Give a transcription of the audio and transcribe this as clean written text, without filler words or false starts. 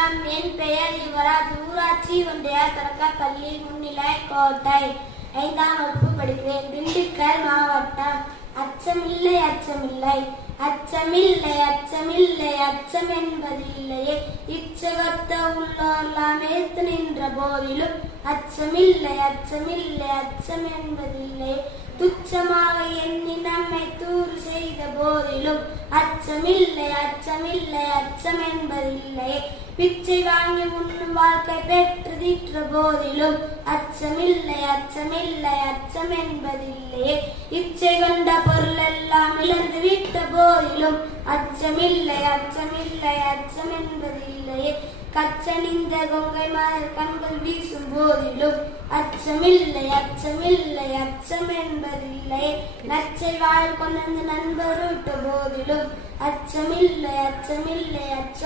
வணக்கம். என் பெயர் யுவராஜ். ஊராட்சி ஒன்றிய தொடக்கப்பள்ளி முன்னிலை கோட்டை 5ஆம் வகுப்பு படிக்கிறேன். திண்டுக்கல் மாவட்டம். அச்சமில்லை அச்சமில்லை அச்சமில்லை அச்சமில்லை அச்சம் என்பதில்லையே. இச்சகத்த உள்ளோர்லாம் ஏத்து நின்ற போதிலும் அச்சமில்லை அச்சமில்லை அச்சம் என்பதில்லையே. துச்சமாக எண்ணி நம்மை தூறு செய்த போதிலும் அச்சமில்லை அச்சமில்லை அச்சம் என்பதில்லையே. பிச்சை வாங்கி உண்ணும் வாழ்க்கை பெற்று திற்ற போதிலும் அச்சமில்லை அச்சமில்லை அச்சம் என்பதில்லையே. இச்சை கொண்ட பொருள் எல்லாம் இழந்து விட்ட போதிலும் அச்சமில்லை அச்சமில்லை அச்சம் என்பதில்லையே. கச்சனிந்த கொங்கை மலர் கண்கள் வீசும் போதிலும் அச்சமில்லை அச்சமில்லை அச்சம் என்பதில்லை. நச்சை வாழ் கொண்டு நண்பர் விட்ட போதிலும் அச்சமில்லை அச்சமில்லை அச்சம்